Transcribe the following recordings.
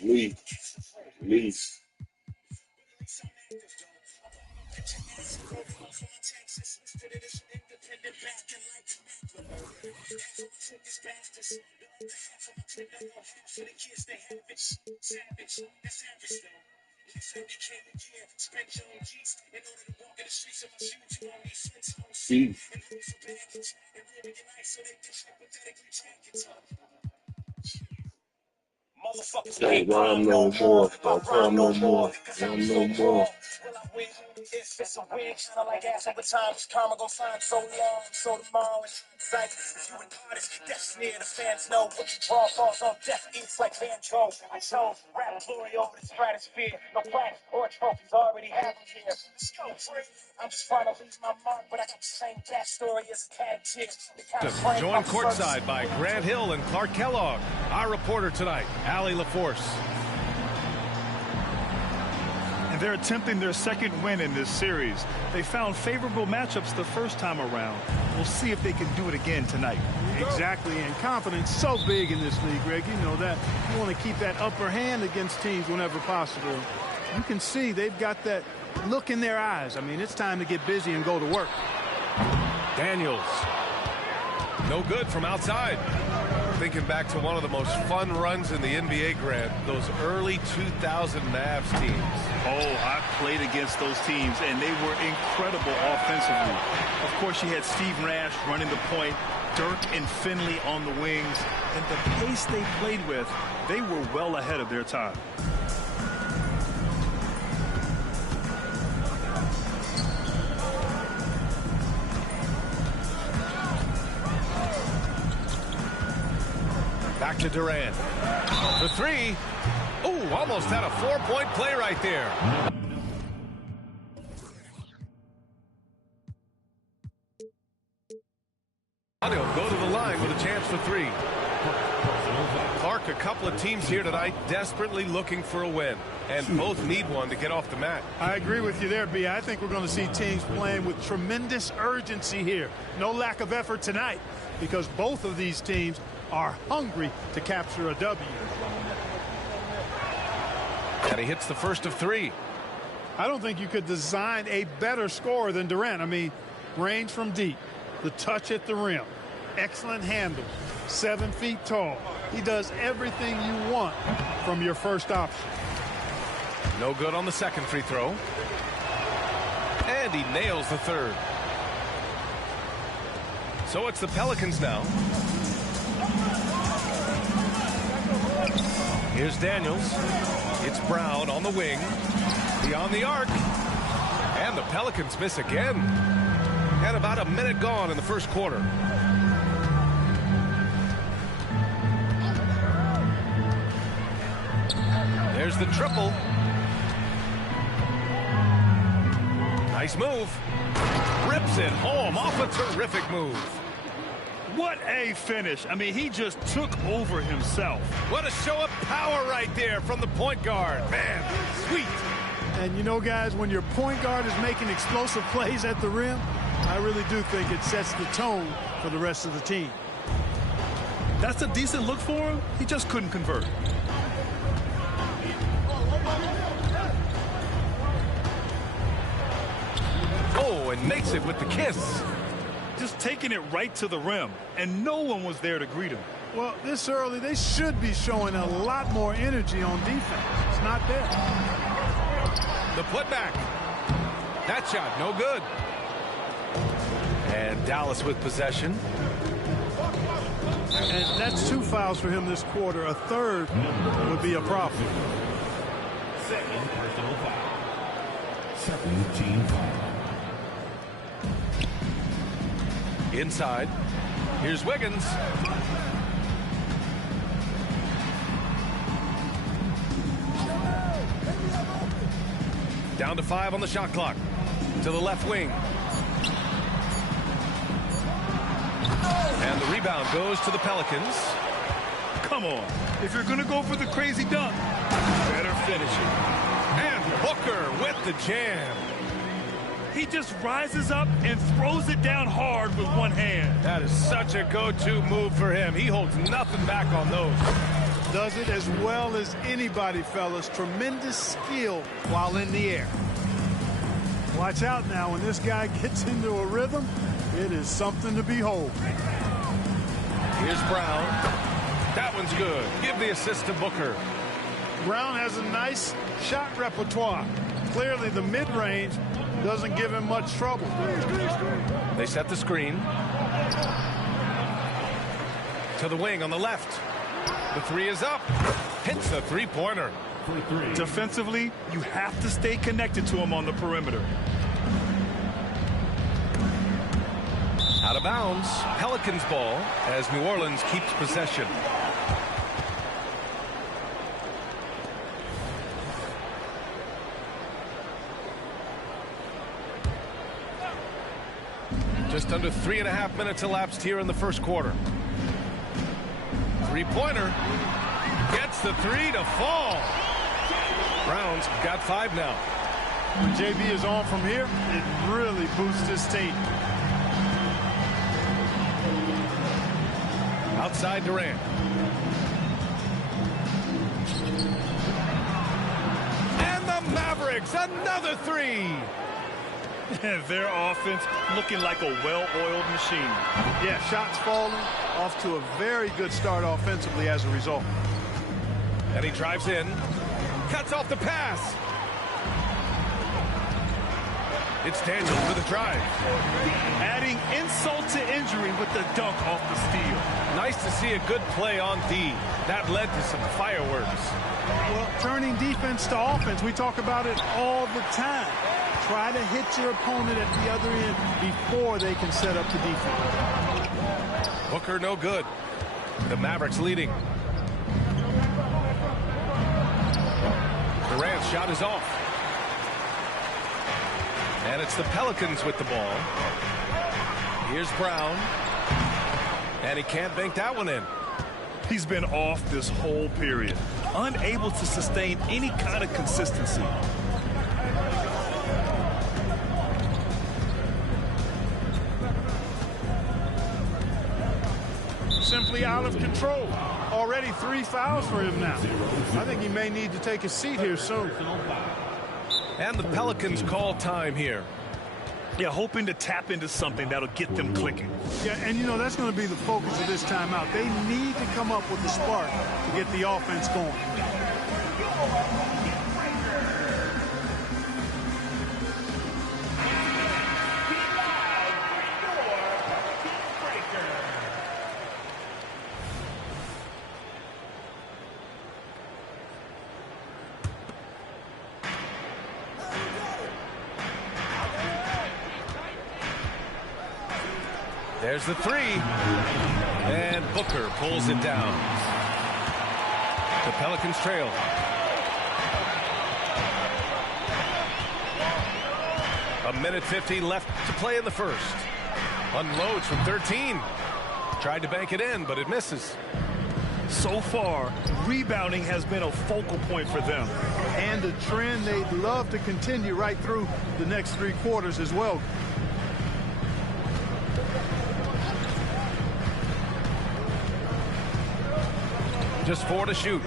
Lee. Lee. See. Don't rhyme no more. Don't rhyme no more. Rhyme no more. If it's a win, kinda like ass over time, it's karma gon' find so long, so tomorrow it's like you and artists, destiny, the fans know what you draw falls on death eats like Van Gogh. I chose rap glory over the stratosphere, no plaques or trophies already have them here. Let's go, free. I'm just trying to leave my mark, but I got the same backstory as a tag team. Joined courtside by Grant Hill and Clark Kellogg. Our reporter tonight, Allie LaForce. They're attempting their second win in this series. They found favorable matchups the first time around. We'll see if they can do it again tonight. Exactly, and confidence so big in this league, Greg. You know that. You want to keep that upper hand against teams whenever possible. You can see they've got that look in their eyes. I mean, it's time to get busy and go to work. Daniels. No good from outside. Thinking back to one of the most fun runs in the NBA, Grant, those early 2000 Mavs teams. Oh, I played against those teams, and they were incredible offensively. Of course, you had Steve Nash running the point, Dirk and Finley on the wings, and the pace they played with, they were well ahead of their time. Back to Durant. The three. Oh, almost had a 4-point play right there. He'll go to the line with a chance for three. Clark, a couple of teams here tonight desperately looking for a win, and both need one to get off the mat. I agree with you there, B. I think we're going to see teams playing with tremendous urgency here. No lack of effort tonight, because both of these teams are hungry to capture a W. And he hits the first of three. I don't think you could design a better scorer than Durant. I mean, range from deep, the touch at the rim, excellent handle, 7 feet tall. He does everything you want from your first option. No good on the second free throw. And he nails the third. So it's the Pelicans now. Here's Daniels. It's Brown on the wing. Beyond the arc. And the Pelicans miss again. And about a minute gone in the first quarter. There's the triple. Nice move. Rips it home off a terrific move. What a finish. I mean, he just took over himself. What a show of power right there from the point guard. Man, sweet. And you know, guys, when your point guard is making explosive plays at the rim, I really do think it sets the tone for the rest of the team. That's a decent look for him. He just couldn't convert. Oh, and makes it with the kiss. Just taking it right to the rim, and no one was there to greet him. Well, this early, they should be showing a lot more energy on defense. It's not there. The putback. That shot, no good. And Dallas with possession. And that's 2 fouls for him this quarter. A third would be a problem. Second personal foul. Second team foul. Inside. Here's Wiggins. Down to 5 on the shot clock. To the left wing. And the rebound goes to the Pelicans. Come on. If you're going to go for the crazy dunk, better finish it. And Booker with the jam. He just rises up and throws it down hard with one hand. That is such a go-to move for him. He holds nothing back on those. Does it as well as anybody, fellas. Tremendous skill while in the air. Watch out now. When this guy gets into a rhythm, it is something to behold. Here's Brown. That one's good. Give the assist to Booker. Brown has a nice shot repertoire. Clearly the mid-range doesn't give him much trouble. They set the screen. To the wing on the left. The three is up. Hits the three-pointer. Defensively, you have to stay connected to him on the perimeter. Out of bounds. Pelicans ball as New Orleans keeps possession. Just under 3.5 minutes elapsed here in the first quarter. Three-pointer. Gets the three to fall. Brown's got 5 now. When JB is on from here, it really boosts his team. Outside Durant. And the Mavericks, another three. Their offense looking like a well-oiled machine. Yeah, shots falling, off to a very good start offensively as a result. And he drives in, cuts off the pass. It's Daniels for the drive. Adding insult to injury with the dunk off the steal. Nice to see a good play on D. That led to some fireworks. Well, turning defense to offense, we talk about it all the time. Try to hit your opponent at the other end before they can set up the defense. Booker no good. The Mavericks leading. Durant's shot is off. And it's the Pelicans with the ball. Here's Brown. And he can't bank that one in. He's been off this whole period. Unable to sustain any kind of consistency. Simply out of control. Already 3 fouls for him now. I think he may need to take a seat here soon. And the Pelicans call time here. Yeah, hoping to tap into something that'll get them clicking. Yeah, and you know, that's going to be the focus of this timeout. They need to come up with the spark to get the offense going. There's the three. And Booker pulls it down. The Pelicans trail. A minute 50 left to play in the first. Unloads from 13. Tried to bank it in, but it misses. So far, rebounding has been a focal point for them. And a trend they'd love to continue right through the next 3 quarters as well. Just 4 to shoot.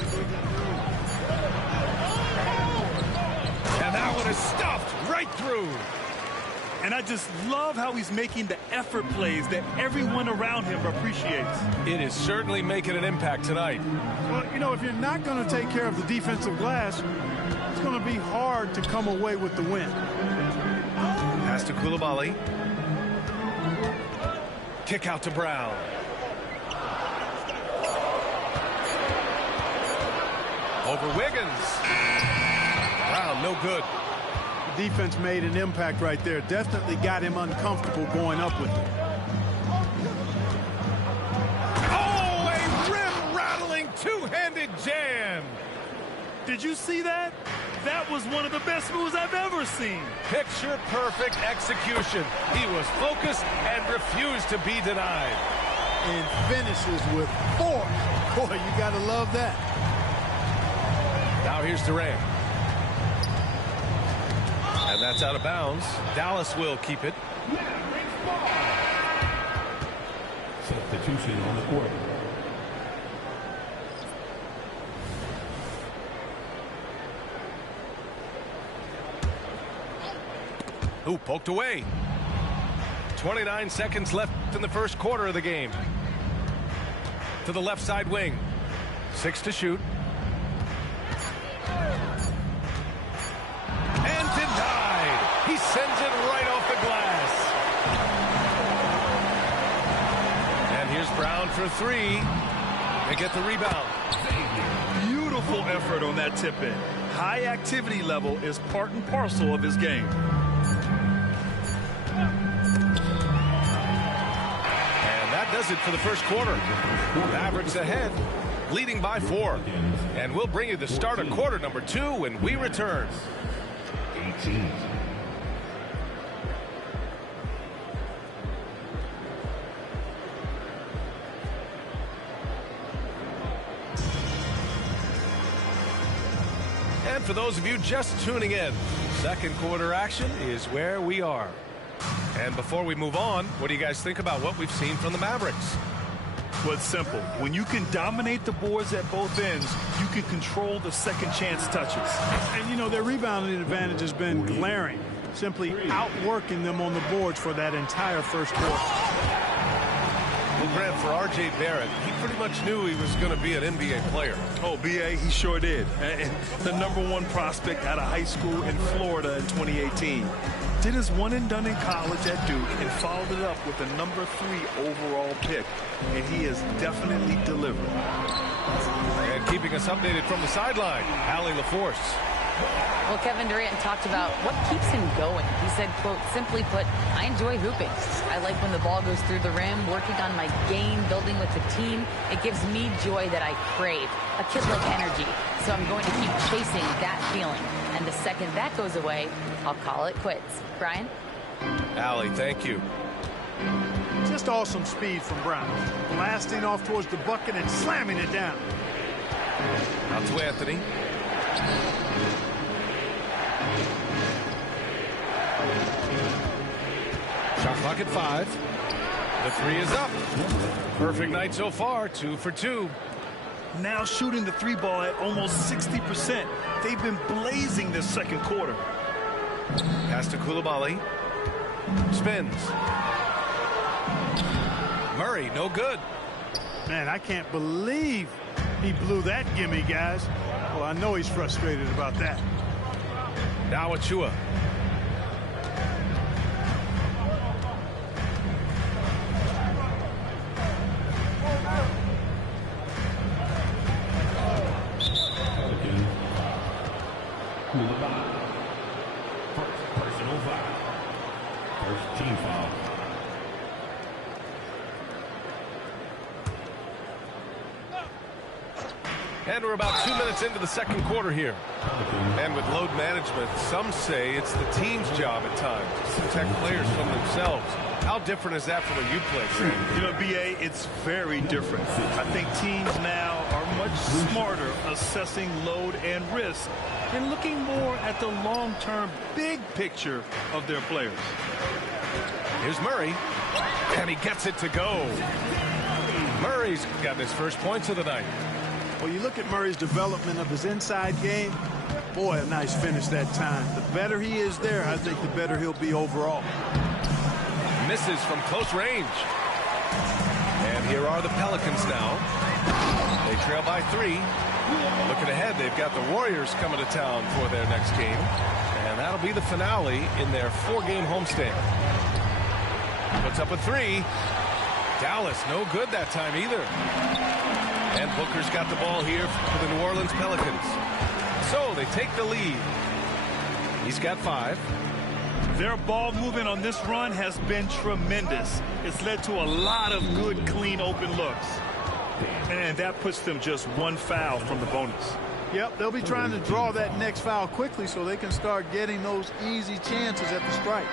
And that one is stuffed right through. And I just love how he's making the effort plays that everyone around him appreciates. It is certainly making an impact tonight. Well, you know, if you're not going to take care of the defensive glass, it's going to be hard to come away with the win. Pass to Coulibaly. Kick out to Brown. Over Wiggins. Brown, no good. The defense made an impact right there. Definitely got him uncomfortable going up with it. Oh, a rim-rattling two-handed jam. Did you see that? That was one of the best moves I've ever seen. Picture-perfect execution. He was focused and refused to be denied. And finishes with force. Boy, you got to love that. Now here's Durant. And That's out of bounds. Dallas will keep it. Substitution on the court. Ooh, poked away. 29 seconds left in the first quarter of the game. To the left side wing. 6 to shoot. And denied. He sends it right off the glass. And here's Brown for 3. They get the rebound. Beautiful effort on that tip-in. High activity level is part and parcel of his game. Does it for the first quarter. Mavericks ahead, leading by 4. And we'll bring you the start of quarter number 2 when we return. 18. And for those of you just tuning in, second quarter action is where we are. And before we move on, what do you guys think about what we've seen from the Mavericks? Well, it's simple. When you can dominate the boards at both ends, you can control the second chance touches. And, you know, their rebounding advantage has been glaring, simply outworking them on the boards for that entire first quarter. Well, Grant, for R.J. Barrett, he pretty much knew he was going to be an NBA player. Oh, B.A., he sure did. And the #1 prospect out of high school in Florida in 2018. Did his one and done in college at Duke and followed it up with a #3 overall pick. And he has definitely delivered. And keeping us updated from the sideline, Allie LaForce. Well, Kevin Durant talked about what keeps him going. He said, quote, simply put, I enjoy hooping. I like when the ball goes through the rim, working on my game, building with the team. It gives me joy that I crave, a kid-like energy. So I'm going to keep chasing that feeling. And the second that goes away, I'll call it quits. Brian? Allie, thank you. Just awesome speed from Brown. Blasting off towards the bucket and slamming it down. Out to Anthony. Shot clock at 5. The 3 is up. Perfect night so far, 2 for 2. Now shooting the 3 ball at almost 60%. They've been blazing this second quarter. Pass to Coulibaly. Spins. Murray, no good. Man, I can't believe he blew that gimme, guys. Well, I know he's frustrated about that. Now Achua. Personal foul. First team foul. And we're about 2 minutes into the second quarter here. And with load management, some say it's the team's job at times to protect players from themselves. How different is that from when you play, Grant? You know, B.A., it's very different. I think teams now are much smarter assessing load and risk and looking more at the long-term big picture of their players. Here's Murray, and he gets it to go. Murray's got his first points of the night. Well, you look at Murray's development of his inside game. Boy, a nice finish that time. The better he is there, I think the better he'll be overall. Misses from close range. And here are the Pelicans now. They trail by 3. Looking ahead, they've got the Warriors coming to town for their next game. And that'll be the finale in their 4-game homestand. Puts up a 3. Dallas, no good that time either. And Booker's got the ball here for the New Orleans Pelicans. So they take the lead. He's got 5. Their ball movement on this run has been tremendous. It's led to a lot of good, clean, open looks. And that puts them just 1 foul from the bonus. Yep, they'll be trying to draw that next foul quickly so they can start getting those easy chances at the strike.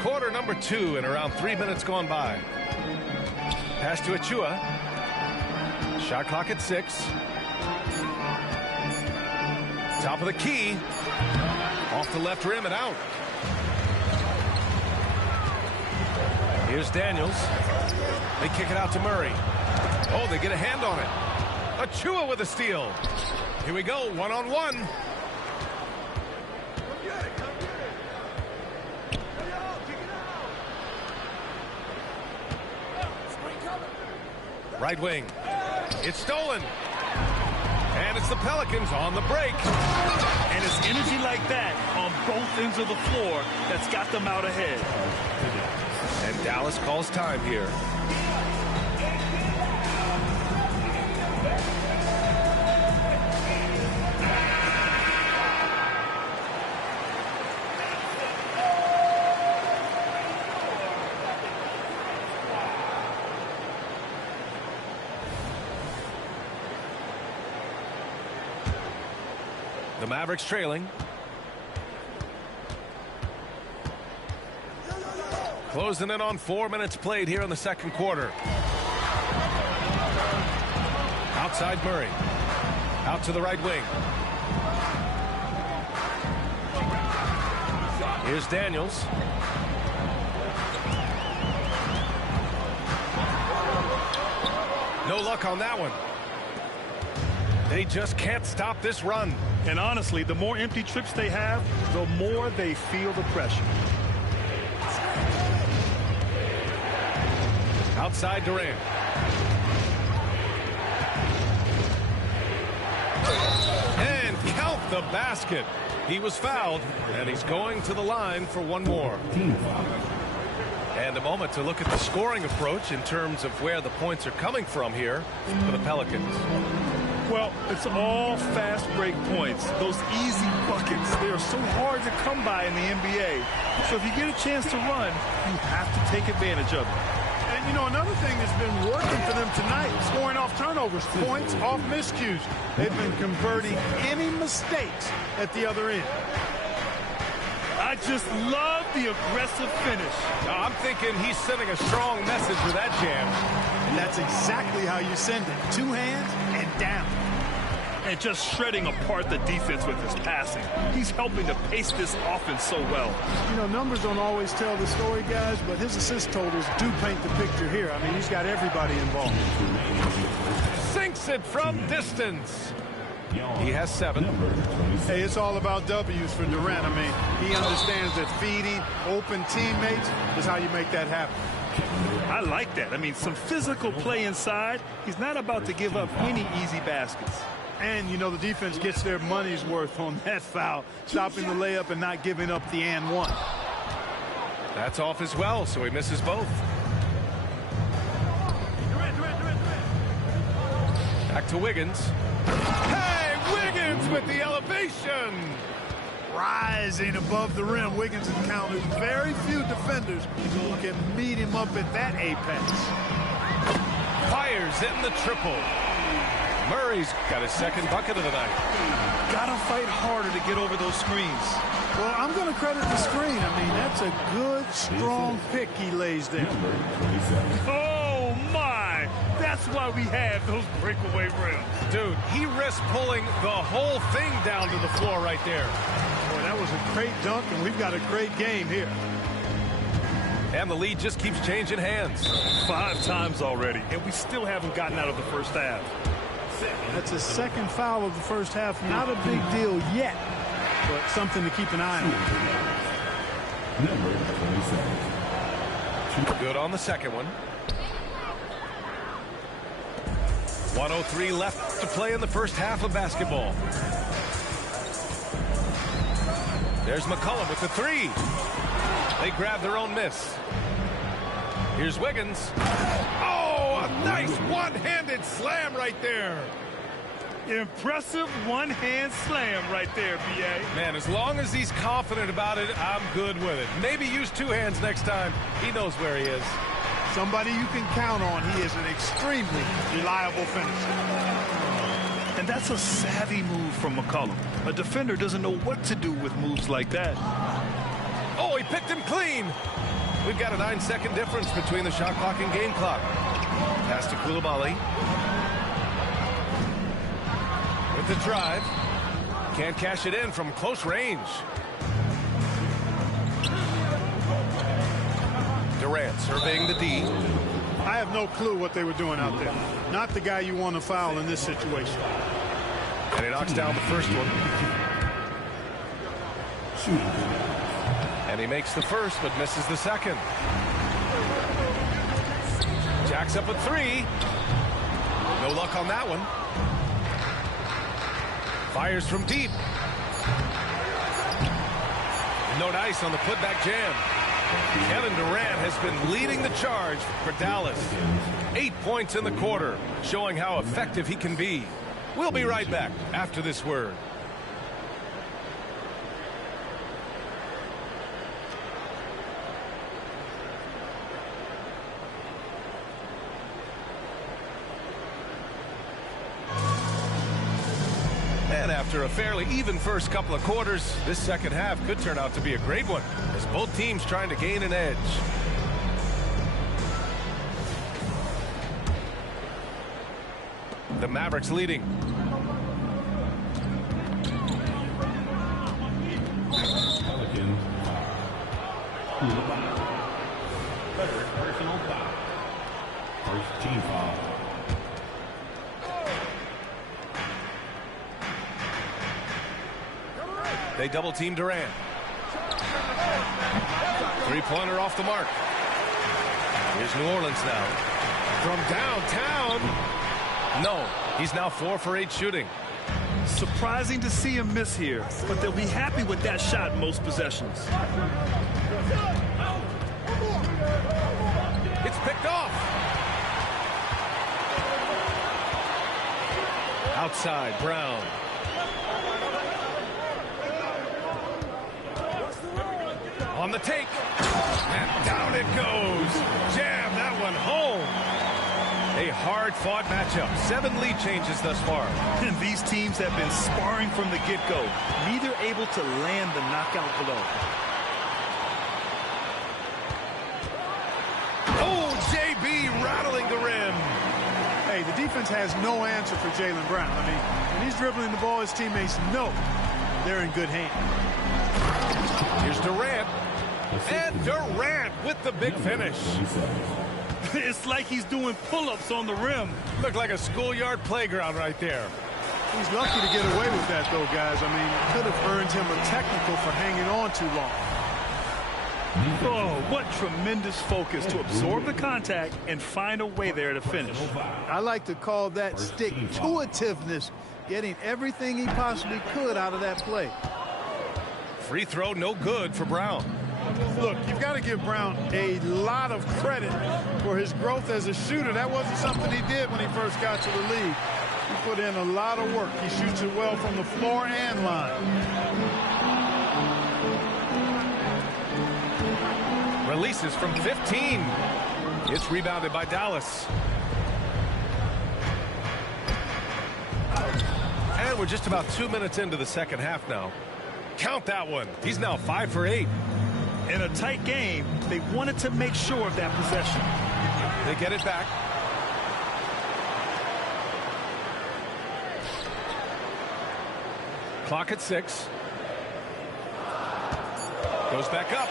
Quarter number 2 and around 3 minutes gone by. Pass to Achua. Shot clock at 6. Top of the key. Off the left rim and out. Here's Daniels. They kick it out to Murray. Oh, they get a hand on it. Achua with a steal. Here we go, one-on-one. Right wing. It's stolen. And it's the Pelicans on the break. And it's energy like that on both ends of the floor that's got them out ahead. And Dallas calls time here. The Mavericks trailing. Closing in on 4 minutes played here in the second quarter. Outside Murray. Out to the right wing. Here's Daniels. No luck on that one. They just can't stop this run. And honestly, the more empty trips they have, the more they feel the pressure. Outside Durant. And count the basket. He was fouled, and he's going to the line for one more. And a moment to look at the scoring approach in terms of where the points are coming from here for the Pelicans. Well, it's all fast break points. Those easy buckets, they are so hard to come by in the NBA. So if you get a chance to run, you have to take advantage of it. And, you know, another thing that's been working for them tonight, scoring off turnovers, points off miscues. They've been converting any mistakes at the other end. I just love the aggressive finish. I'm thinking he's sending a strong message with that jam. And that's exactly how you send it. Two hands and down. And just shredding apart the defense with his passing. He's helping to pace this offense so well. You know, numbers don't always tell the story, guys, but his assist totals do paint the picture here. I mean, he's got everybody involved. Sinks it from distance. He has 7. Hey, it's all about W's for Durant. I mean, he understands that feeding open teammates is how you make that happen. I like that. I mean, some physical play inside. He's not about to give up any easy baskets. And, you know, the defense gets their money's worth on that foul, stopping the layup and not giving up the and one. That's off as well, so he misses both. Back to Wiggins. Hey, Wiggins with the elevation. Rising above the rim, Wiggins encounters very few defenders who can meet him up at that apex. Fires in the triple. Murray's got his second bucket of the night. Gotta fight harder to get over those screens. Well, I'm going to credit the screen. I mean, that's a good, strong pick he lays there. Oh, my. That's why we have those breakaway rims. Dude, he risked pulling the whole thing down to the floor right there. Boy, that was a great dunk, and we've got a great game here. And the lead just keeps changing hands. 5 times already, and we still haven't gotten out of the first half. That's his second foul of the first half. Not a big deal yet, but something to keep an eye Number 27. Good on the second one. 1:03 left to play in the first half of basketball. There's McCollum with the 3. They grab their own miss. Here's Wiggins. Oh, a nice one-handed slam right there. Impressive one-hand slam right there, B.A. Man, as long as he's confident about it, I'm good with it. Maybe use 2 hands next time. He knows where he is. Somebody you can count on. He is an extremely reliable finisher. And that's a savvy move from McCollum. A defender doesn't know what to do with moves like that. Oh, he picked him clean. We've got a 9-second difference between the shot clock and game clock. Pass to Coulibaly. With the drive. Can't cash it in from close range. Durant surveying the D. I have no clue what they were doing out there. Not the guy you want to foul in this situation. And he knocks down the first one. And he makes the first, but misses the second. Jacks up at 3. No luck on that one. Fires from deep. No dice on the putback jam. Kevin Durant has been leading the charge for Dallas. 8 points in the quarter, showing how effective he can be. We'll be right back after this word. And after a fairly even first couple of quarters, this second half could turn out to be a great one, as both teams trying to gain an edge. The Mavericks leading. Personal foul. First team foul. They double team Durant. Three-pointer off the mark. Here's New Orleans now. From downtown. No, he's now 4 for 8 shooting. Surprising to see him miss here, but they'll be happy with that shot most possessions. It's picked off. Outside, Brown. On the take. And down it goes. Jam that one home. A hard-fought matchup. 7 lead changes thus far. And these teams have been sparring from the get-go. Neither able to land the knockout blow. Oh, JB rattling the rim. Hey, the defense has no answer for Jaylen Brown. I mean, when he's dribbling the ball, his teammates know they're in good hands. Here's Durant. And Durant with the big finish. It's like he's doing pull-ups on the rim. Looked like a schoolyard playground right there. He's lucky to get away with that, though, guys. I mean, it could have earned him a technical for hanging on too long. Oh, what tremendous focus to absorb the contact and find a way there to finish. I like to call that stick-to-itiveness, getting everything he possibly could out of that play. Free throw no good for Brown. Look, you've got to give Brown a lot of credit for his growth as a shooter. That wasn't something he did when he first got to the league. He put in a lot of work. He shoots it well from the floor and line. Releases from 15. It's rebounded by Dallas. And we're just about 2 minutes into the second half now. Count that one. He's now 5 for 8. In a tight game, they wanted to make sure of that possession. They get it back. Clock at 6. Goes back up.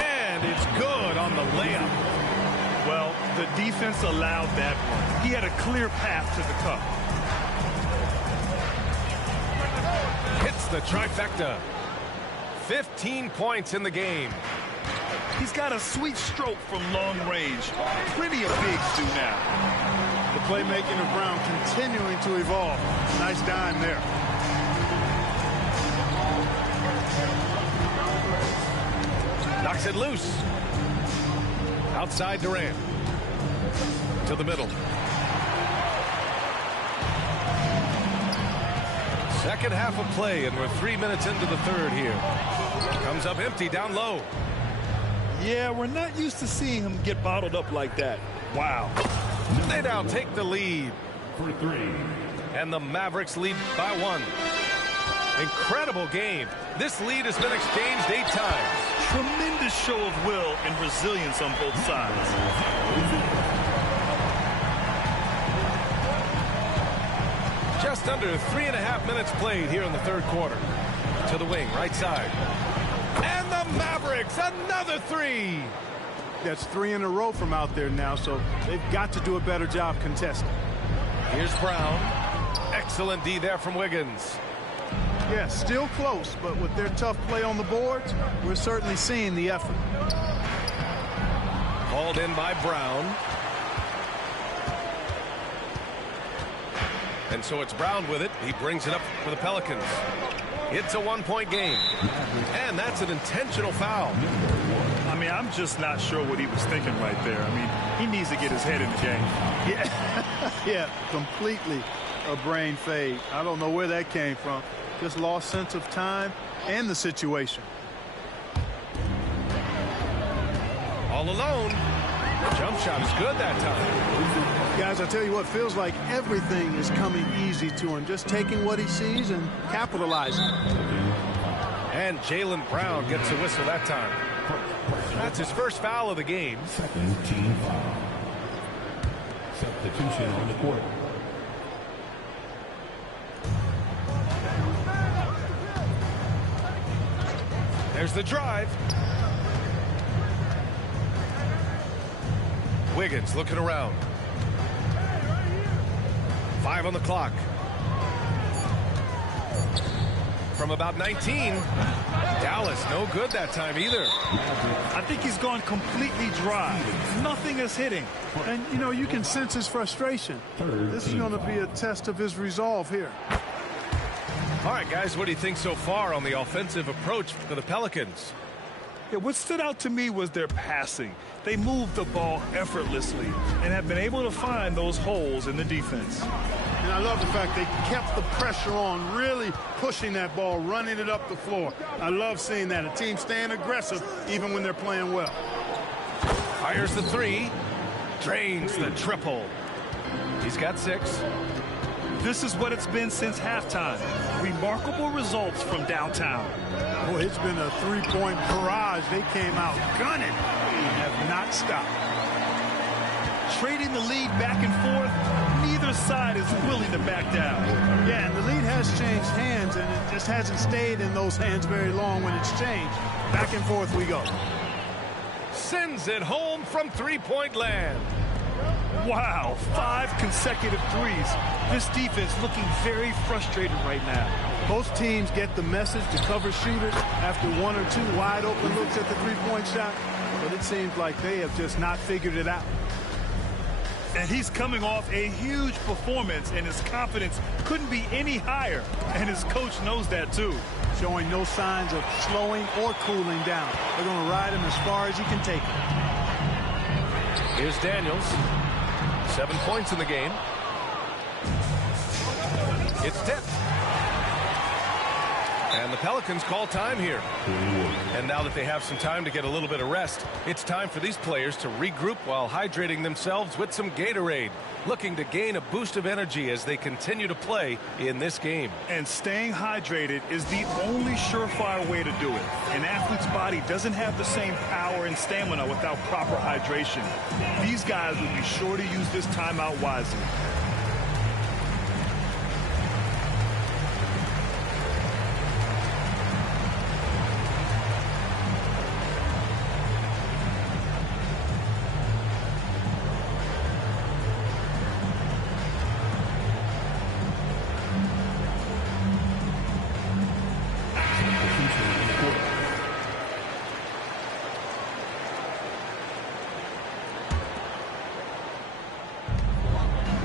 And it's good on the layup. Well, the defense allowed that one. He had a clear path to the cup. Hits the trifecta. 15 points in the game. He's got a sweet stroke from long range. Plenty of bigs do now. The playmaking of Brown continuing to evolve. Nice dime there. Knocks it loose. Outside Durant. To the middle. Second half of play, and we're 3 minutes into the third here. Comes up empty down low. Yeah, we're not used to seeing him get bottled up like that. Wow. They now take the lead. For 3. And the Mavericks lead by 1. Incredible game. This lead has been exchanged 8 times. Tremendous show of will and resilience on both sides. Just Just under 3.5 minutes played here in the third quarter. To the wing, right side. And the Mavericks, another three. That's 3 in a row from out there now, so they've got to do a better job contesting. Here's Brown. Excellent D there from Wiggins. Yeah, still close, but with their tough play on the boards, we're certainly seeing the effort. Called in by Brown. And so it's Brown with it. He brings it up for the Pelicans. It's a one-point game. And that's an intentional foul. I mean, I'm just not sure what he was thinking right there. I mean, he needs to get his head in the game. Yeah, yeah, completely a brain fade. I don't know where that came from. Just lost sense of time and the situation. All alone. The jump shot is good that time. Guys, I tell you what, feels like everything is coming easy to him. Just taking what he sees and capitalizing. And Jaylen Brown gets a whistle that time. That's his first foul of the game. Second team foul. Substitution on the court. There's the drive. Wiggins looking around. 5 on the clock. From about 19. Dallas no good that time either. I think he's gone completely dry. Nothing is hitting. And, you know, you can sense his frustration. This is going to be a test of his resolve here. All right, guys, what do you think so far on the offensive approach for the Pelicans? Yeah, what stood out to me was their passing. They moved the ball effortlessly and have been able to find those holes in the defense. And I love the fact they kept the pressure on, really pushing that ball, running it up the floor. I love seeing that. A team staying aggressive even when they're playing well. Fires the three. Drains the triple. He's got 6. This is what it's been since halftime. Remarkable results from downtown. Boy, it's been a three-point barrage. They came out gunning and have not stopped. Trading the lead back and forth, neither side is willing to back down. Yeah, and the lead has changed hands, and it just hasn't stayed in those hands very long when it's changed. Back and forth we go. Sends it home from three-point land. Wow, 5 consecutive threes. This defense looking very frustrated right now. Both teams get the message to cover shooters after 1 or 2 wide open looks at the three-point shot, but it seems like they have just not figured it out. And he's coming off a huge performance, and his confidence couldn't be any higher. And his coach knows that, too. Showing no signs of slowing or cooling down. They're going to ride him as far as he can take him. Here's Daniels. 7 points in the game. It's tipped. And the Pelicans call time here. And now that they have some time to get a little bit of rest, it's time for these players to regroup while hydrating themselves with some Gatorade, looking to gain a boost of energy as they continue to play in this game. And staying hydrated is the only surefire way to do it. An athlete's body doesn't have the same power and stamina without proper hydration. These guys will be sure to use this timeout wisely.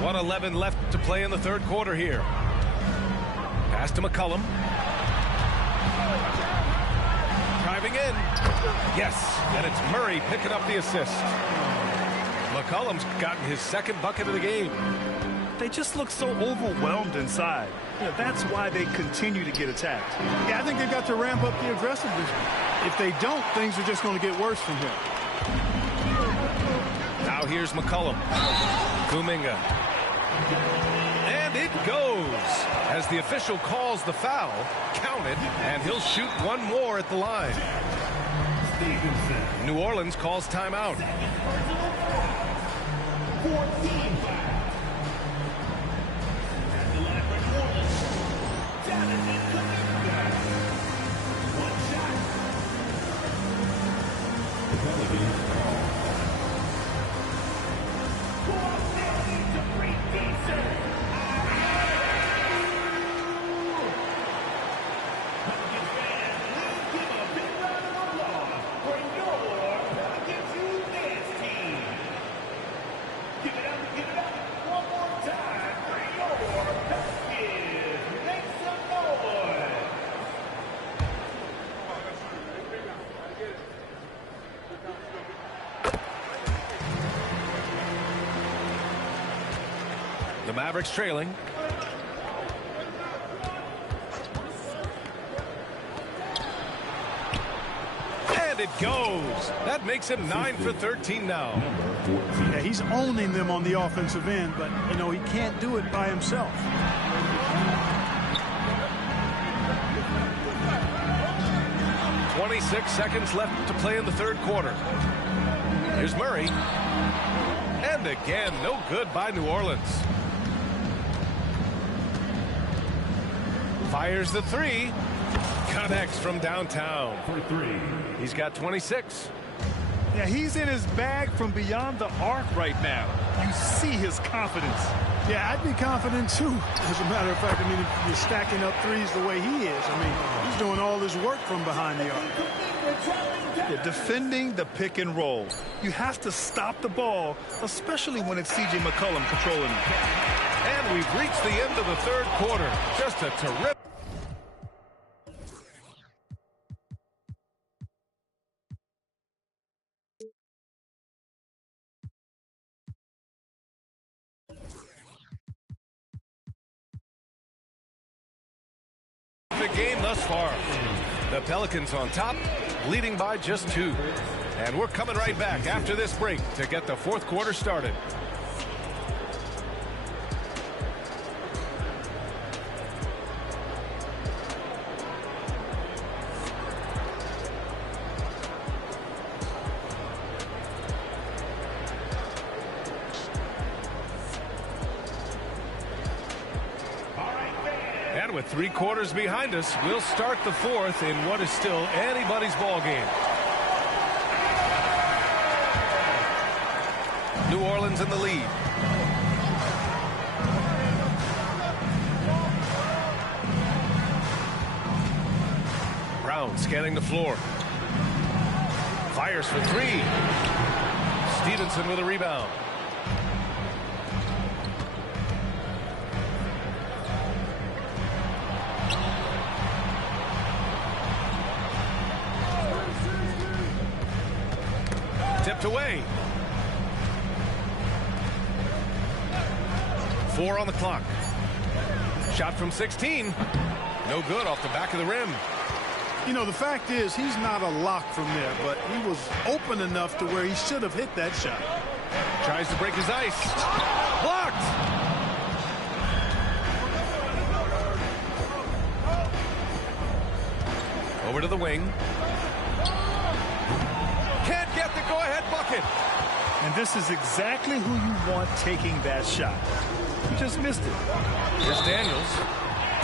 .11 left to play in the third quarter here. Pass to McCollum. Driving in. Yes, and it's Murray picking up the assist. McCollum's gotten his second bucket of the game. They just look so overwhelmed inside. That's why they continue to get attacked. Yeah, I think they've got to ramp up the aggressiveness. If they don't, things are just going to get worse from here. Now here's McCollum. Kuminga. And it goes. As the official calls the foul, count it, and he'll shoot one more at the line. New Orleans calls timeout. The Mavericks trailing. And it goes. That makes him 9 for 13 now. Yeah, he's owning them on the offensive end, but, you know, he can't do it by himself. Seconds left to play in the third quarter. Here's Murray. And again, no good by New Orleans. Fires the three. Connects from downtown. For three. He's got 26. Yeah, he's in his bag from beyond the arc right now. You see his confidence. Yeah, I'd be confident too. As a matter of fact, I mean, if you're stacking up threes the way he is, I mean, he's doing all his work from behind the arc. Yeah, defending the pick and roll. You have to stop the ball, especially when it's C.J. McCollum controlling it. And we've reached the end of the third quarter. Just a terrific. The game thus far. The Pelicans on top, leading by just 2. And we're coming right back after this break to get the fourth quarter started. And with 3 quarters behind us, we'll start the fourth in what is still anybody's ball game. New Orleans in the lead. Brown scanning the floor. Fires for 3. Stevenson with a rebound. Tipped away. 4 on the clock. Shot from 16. No good off the back of the rim. You know, the fact is, he's not a lock from there, but he was open enough to where he should have hit that shot. Tries to break his ice. Blocked. Over to the wing. Can't get the go-ahead bucket. And this is exactly who you want taking that shot. He just missed it. Here's Daniels.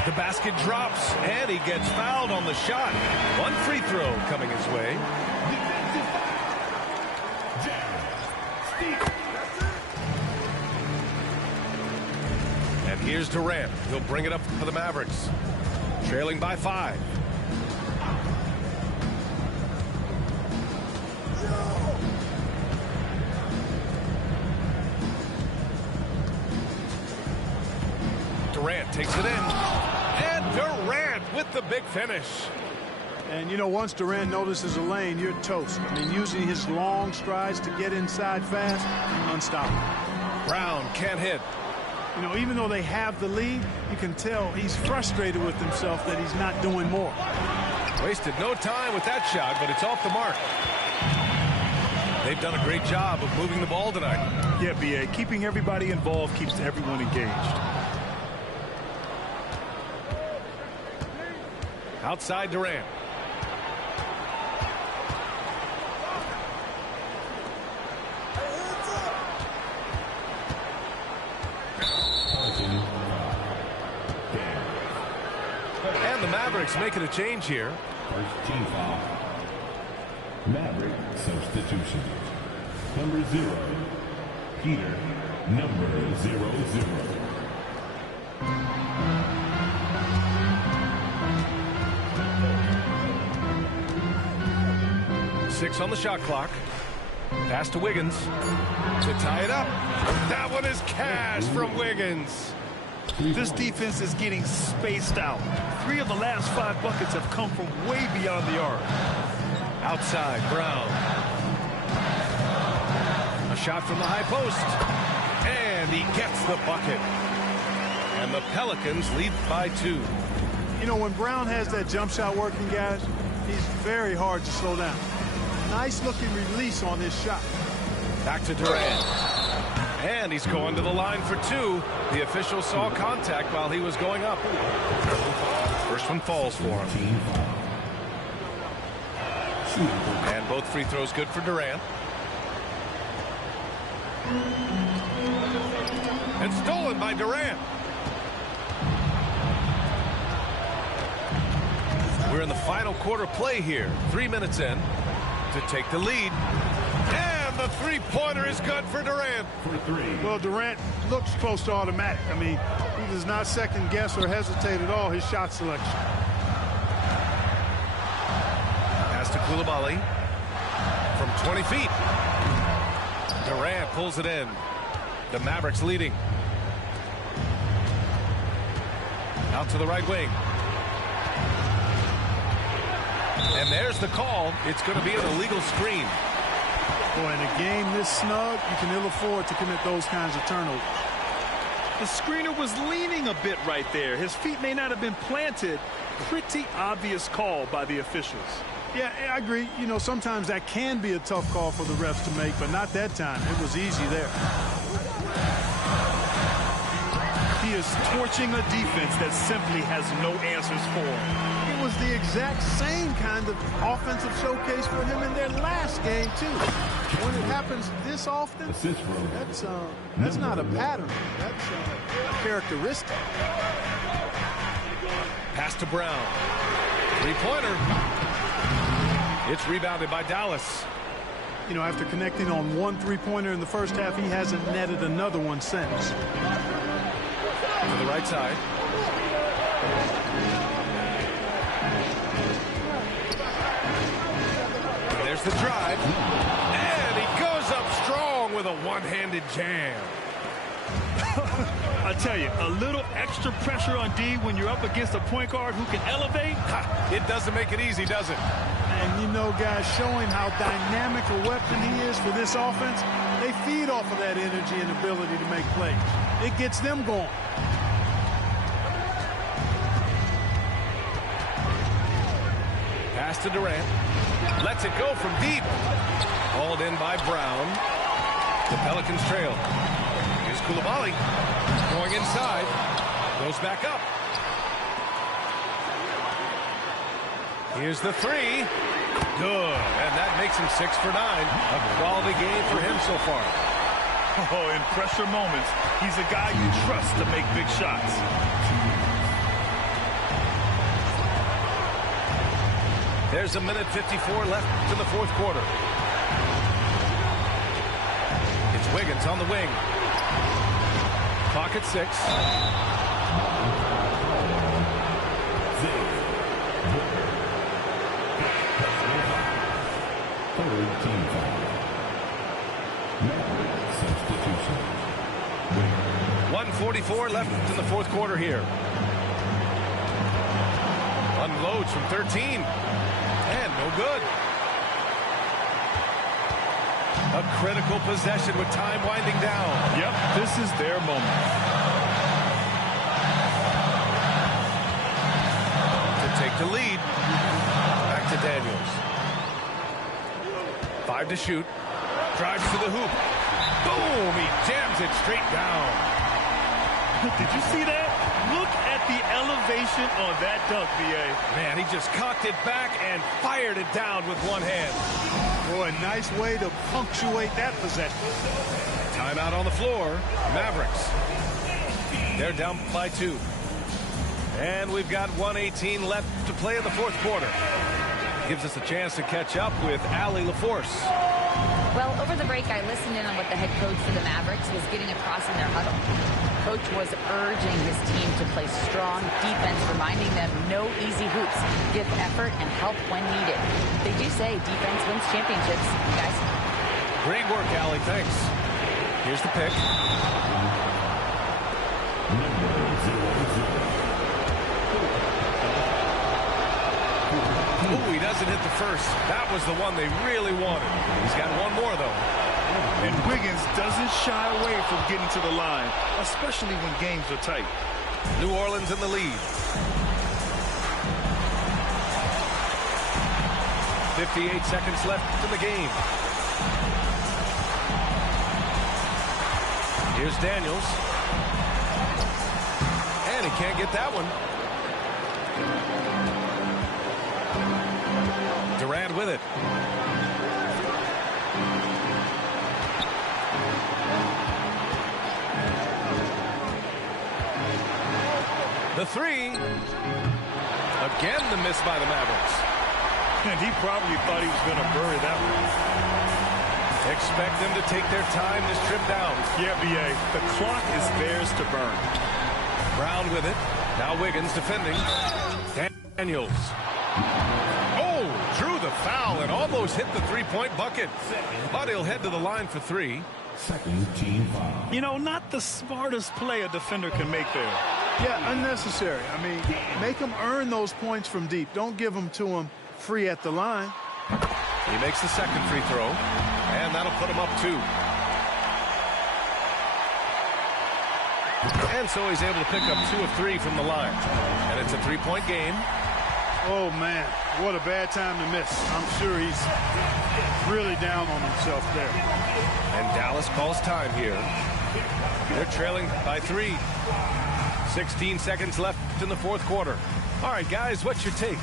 The basket drops, and he gets fouled on the shot. 1 free throw coming his way. And here's Durant. He'll bring it up for the Mavericks. Trailing by 5. Durant takes it in. And Durant with the big finish. And, you know, once Durant notices a lane, you're toast. I mean, using his long strides to get inside fast, unstoppable. Brown can't hit. You know, even though they have the lead, you can tell he's frustrated with himself that he's not doing more. Wasted no time with that shot, but it's off the mark. They've done a great job of moving the ball tonight. Yeah, B.A. Keeping everybody involved keeps everyone engaged. Outside Durant. Mavericks making a change here. First team foul. Maverick substitution. Number 0. Peter. Number 00. 6 on the shot clock. Pass to Wiggins to tie it up. That one is cash from Wiggins. This defense is getting spaced out. 3 of the last 5 buckets have come from way beyond the arc. Outside, Brown. A shot from the high post. And he gets the bucket. And the Pelicans lead by 2. You know, when Brown has that jump shot working, guys, he's very hard to slow down. Nice looking release on his shot. Back to Durant. And he's going to the line for 2. The official saw contact while he was going up. First one falls for him. And both free throws good for Durant. And stolen by Durant. We're in the final quarter play here. 3 minutes in to take the lead. And the three-pointer is good for Durant. Well, Durant looks close to automatic. I mean, he does not second guess or hesitate at all his shot selection. Pass to Coulibaly from 20 feet. Durant pulls it in. The Mavericks leading. Out to the right wing. And there's the call. It's going to be an illegal screen. Boy, in a game this snug, you can ill afford to commit those kinds of turnovers. The screener was leaning a bit right there. His feet may not have been planted. Pretty obvious call by the officials. Yeah, I agree. You know, sometimes that can be a tough call for the refs to make, but not that time. It was easy there. He is torching a defense that simply has no answers for him. It was the exact same kind of offensive showcase for him in their last game, too. When it happens this often, that's not a pattern. That's a characteristic. Pass to Brown. Three-pointer. It's rebounded by Dallas. You know, after connecting on 1 3-pointer in the first half, he hasn't netted another one since. To the right side. There's the drive. And he goes up strong with a one-handed jam. I tell you, a little extra pressure on D when you're up against a point guard who can elevate. It doesn't make it easy, does it? And you know, guys, showing how dynamic a weapon he is for this offense, they feed off of that energy and ability to make plays. It gets them going. Pass to Durant. Lets it go from deep. Hauled in by Brown. The Pelicans trail. Here's Coulibaly. Going inside. Goes back up. Here's the three. Good. And that makes him 6 for 9. A quality game for him so far. Oh, in pressure moments, he's a guy you trust to make big shots. There's a minute 54 left to the fourth quarter. It's Wiggins on the wing. Clock at 6. Third team foul. Maverick substitution. 1:44 left in the fourth quarter here. Unloads from 13. And no good. A critical possession with time winding down. Yep, this is their moment. To take the lead. Back to Daniels. 5 to shoot. Drives to the hoop. Boom! He jams it straight down. Did you see that? Look at the elevation on that dunk, B.A. Man, he just cocked it back and fired it down with one hand. Boy, nice way to punctuate that possession. Timeout on the floor. Mavericks. They're down by 2. And we've got 1:18 left to play in the fourth quarter. Gives us a chance to catch up with Allie LaForce. Well, over the break, I listened in on what the head coach for the Mavericks was getting across in their huddle. Coach was urging his team to play strong defense, reminding them no easy hoops, give effort and help when needed. They do say defense wins championships, guys. Great work, Allie. Thanks. Here's the pick. Ooh, he doesn't hit the first. That was the one they really wanted. He's got one more, though. And Wiggins doesn't shy away from getting to the line, especially when games are tight. New Orleans in the lead. 58 seconds left in the game. Here's Daniels. And he can't get that one. Durant with it. The three. Again, the miss by the Mavericks. And he probably thought he was going to bury that one. Expect them to take their time this trip down. Yeah, B.A. The clock is theirs to burn. Brown with it. Now Wiggins defending. Daniels. Oh, drew the foul and almost hit the three-point bucket. But he'll head to the line for three. Second team foul. You know, not the smartest play a defender can make there. Yeah, unnecessary. I mean, make them earn those points from deep. Don't give them to them free at the line. He makes the second free throw, and that'll put him up 2. And so he's able to pick up 2 of 3 from the line. And it's a 3-point game. Oh, man, what a bad time to miss. I'm sure he's really down on himself there. And Dallas calls time here. They're trailing by 3. 16 seconds left in the fourth quarter. All right, guys, what's your take?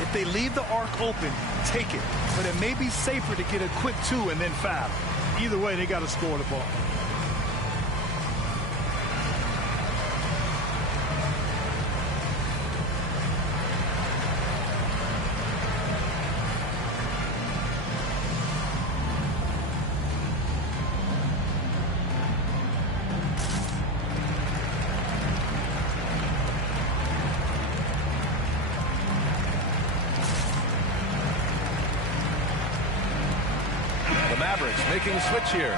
If they leave the arc open, take it. But it may be safer to get a quick 2 and then foul. Either way, they got to score the ball. Mavericks making a switch here.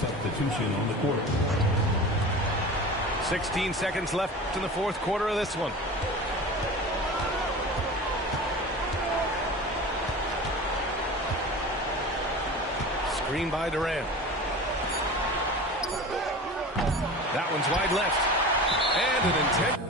Substitution on the court. 16 seconds left in the fourth quarter of this one. Screen by Durant. That one's wide left. And an intent.